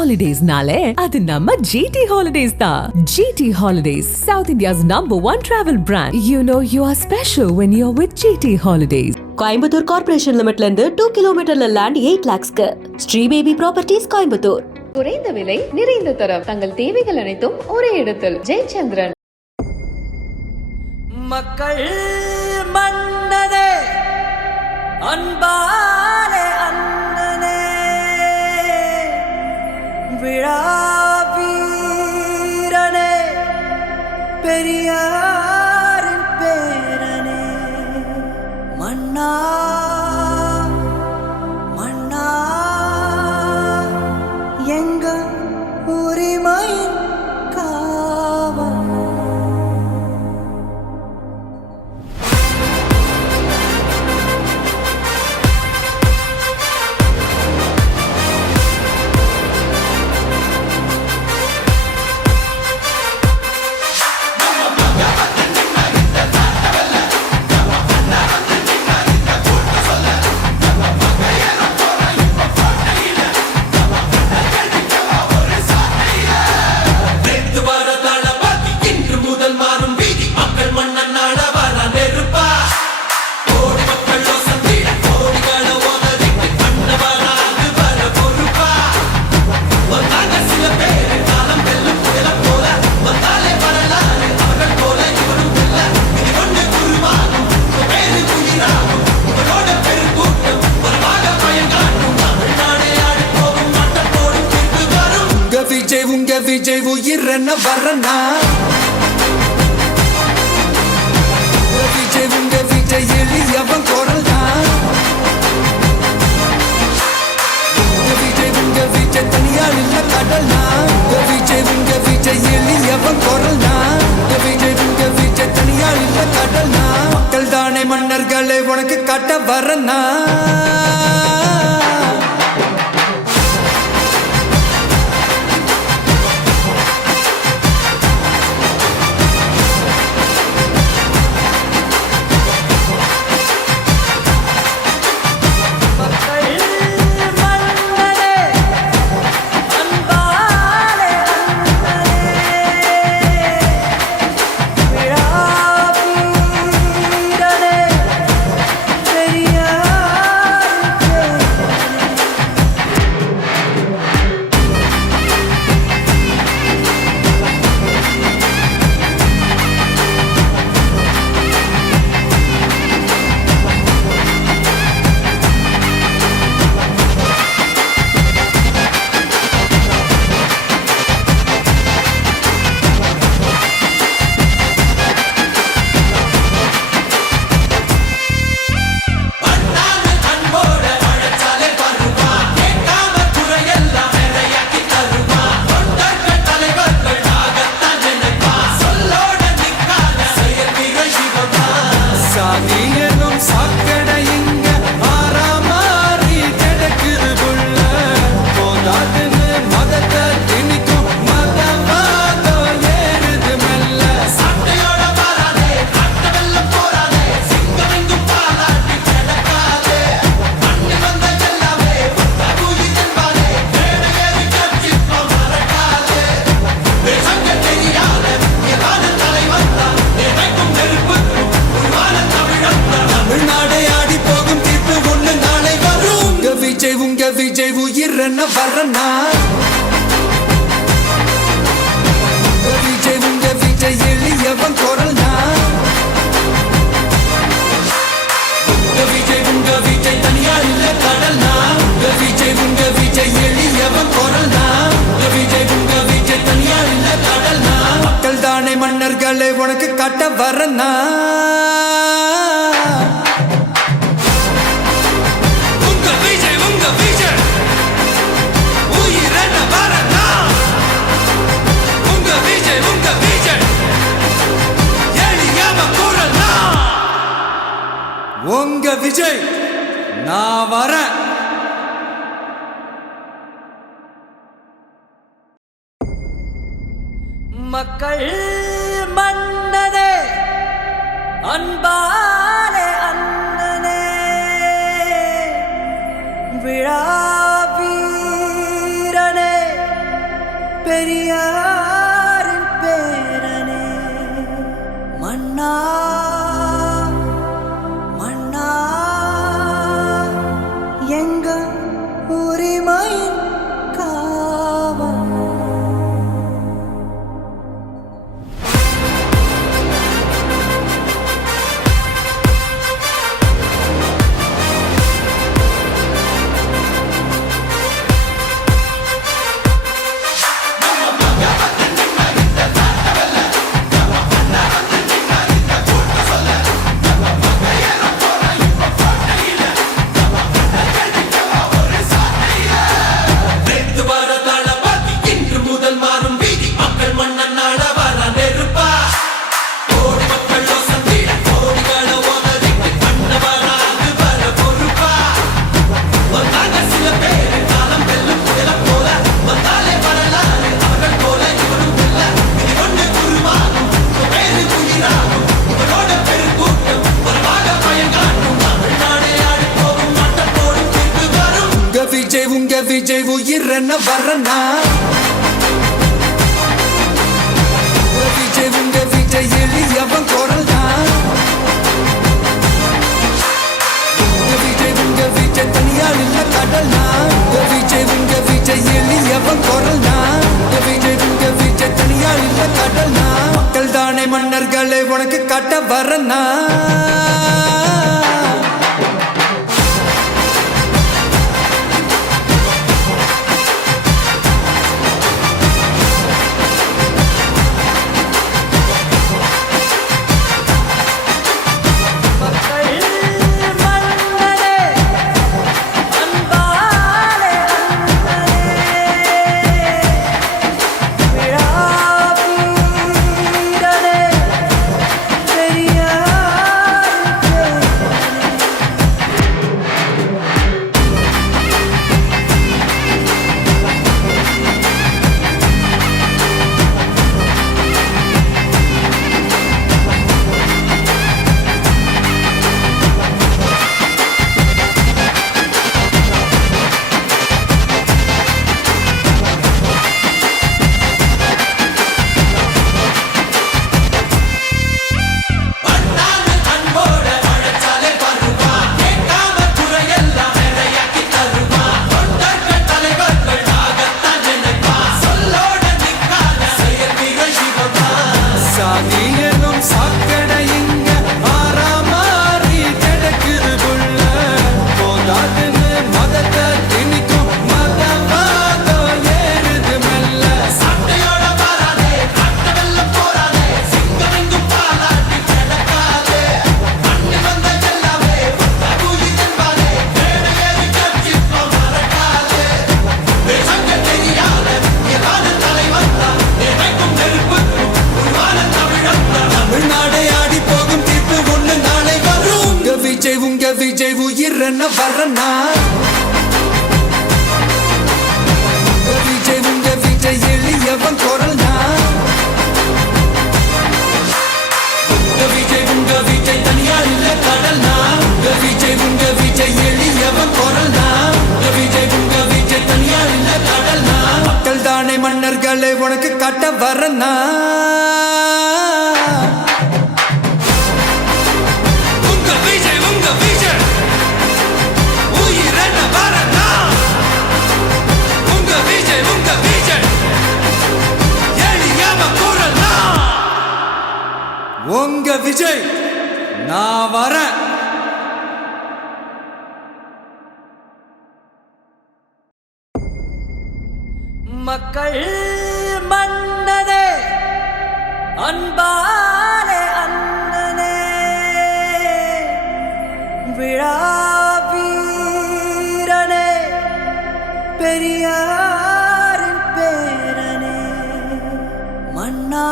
ஹாலிடேஸ்னாலே அது நம்ம ஜிடி ஹாலிடேஸ் தான். GT holidays, south India's #1 travel brand. You know you are special when you're with GT Holidays. Coimbatore corporation லிமிட்ல இருந்து 2 கிலோமீட்டர்ல லேண்ட் 8 lakhsக்கு ஸ்ரீ பேபி ப்ராப்பர்ட்டிஸ் கோயம்புத்தூர். குறைந்த விலை, நிறைந்த தரம், தங்கள் தேவைகள் அனைத்தும் ஒரே இடத்தில். ஜெயச்சந்திரன். மக்கள் மன்னனே, அன்பாலே அண்ணனே, விழா வீரனே, பெரியாரின் பேரனே, மன்னா மன்னா எங்கள் உரிமை காவல். விஜய் உயிரன வரனா, விஜய் உங்க விஜய் எளியவன் குரல் தான். விஜய் உங்க விஜய் தனியார் இல்ல கடல்னா, விஜய் உங்க விஜய் எளியவன் குரல் தான். விஜய் உங்க விஜய் தனியார் இல்ல கடல்னா, மக்கள் தானே மன்னர்களை உனக்கு காட்ட வரனா. விஜய் உயிரன வரனா, விஜய் உங்க விஜய் எளியவன் குரல்னா. விஜய் உங்க விஜய் தனியார் இல்ல கடல்னா, விஜய் உங்க விஜய் எளியவன் குரல்னா. விஜய் உங்க விஜய் தனியார் இல்ல கடல்னா, மக்கள் தானே மன்னர்களை உனக்கு காட்ட வரனா. உங்க விஜய் நான் வரேன். மக்கள் மன்னனே, அன்பாலே அண்ணனே, விழா வீரனே, பெரியாரின் பேரனே மன்னா மன்னா எங்க உரிமையின் காவல் உங்க விஜய் உயிரன வரனா உங்க விஜய் எளியவன் குரல் தான் உங்க விஜய் தனியால் இல்ல கடல் தான் உங்க விஜய் எளியவன் குரல் தான் உங்க விஜய் தனியால் இல்ல கடல் தான் மக்கள் தானே மன்னர்களை உனக்கு காட்ட வரனா விஜய் உயிரன வரனா உங்க விஜய் எளியவன் குரல் தான் உங்க விஜய் தனியார் இல்ல கடல் தான் உங்க விஜய் எளியவன் குரல் தான் உங்க விஜய் தனியார் இல்ல கடல் தான் மக்கள் தானே மன்னர்களை உனக்கு காட்ட வரனா உங்க விஜய் நான் வரேன் மக்கள் மன்னனே அன்பாலே அண்ணனே விழா வீரனே பெரியாரின் பேரனே மன்னா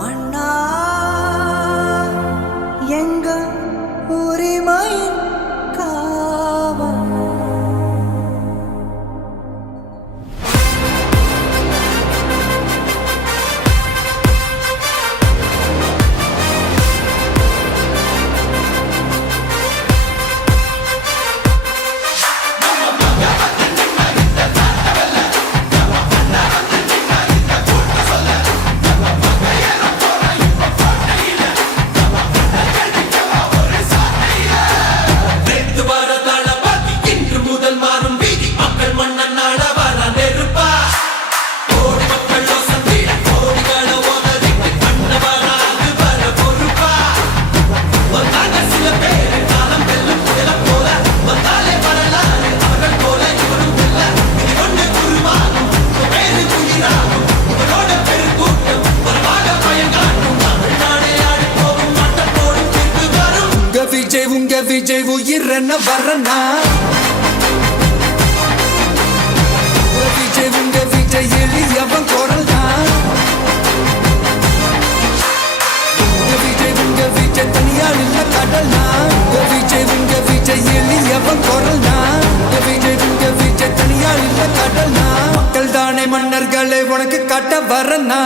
மன்னா எங்க உரிமையின் காவல் சந்திரன வரனா விஜய் உங்க விஜய் எளியவன் குரல் தான் விஜய் உங்க விஜய் தனியால் இல்ல கடல் தான் விஜய் உங்க விஜய் எளியவன் குரல் தான் விஜய் உங்க விஜய் தனியால் இல்ல கடல் தான் மக்கள் தானே மன்னர்களை உனக்கு காட்ட வரனா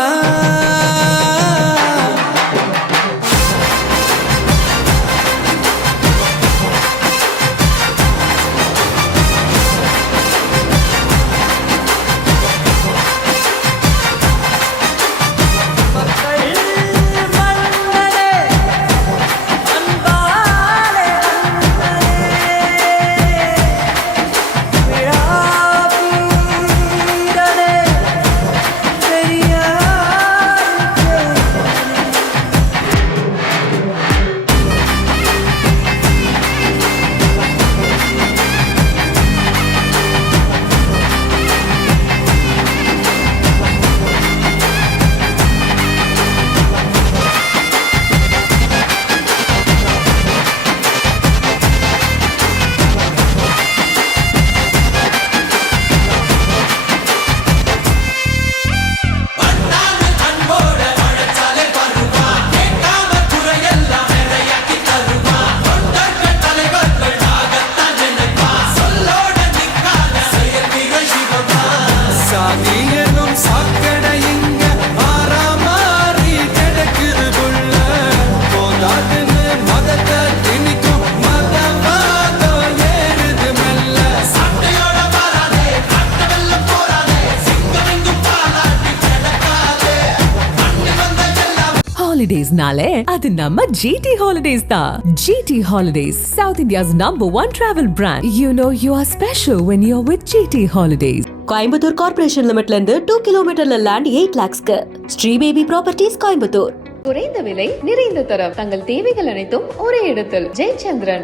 சாதியனும் சாக்கடை இங்க ஆறாமாறி கிடக்குதுக்குள்ள போதாதுன்னு மதத்தை திணிக்கும் மதவாதம் ஏறுது மெல்ல சட்டையோட வராதே கட்ட வெள்ளம் போராதே சிங்கமெங்கும் பாலாட்டி கிடக்காதே அண்ணி வந்த எல்லாம் Holidays nale adu namma GT Holidays da. GT Holidays, South India's #1 travel brand. You know you are special when you're with GT Holidays. Coimbatore corporation லிமிட்ல இருந்து 2 கிலோமீட்டர்ல லேண்ட் 8 lakhsக்கு ஸ்ரீ பேபி ப்ராப்பர்ட்டிஸ் கோயம்புத்தூர். குறைந்த விலை நிறைந்த தரம் தங்கள் தேவைகள் அனைத்தும் ஒரே இடத்தில் ஜெயச்சந்திரன்.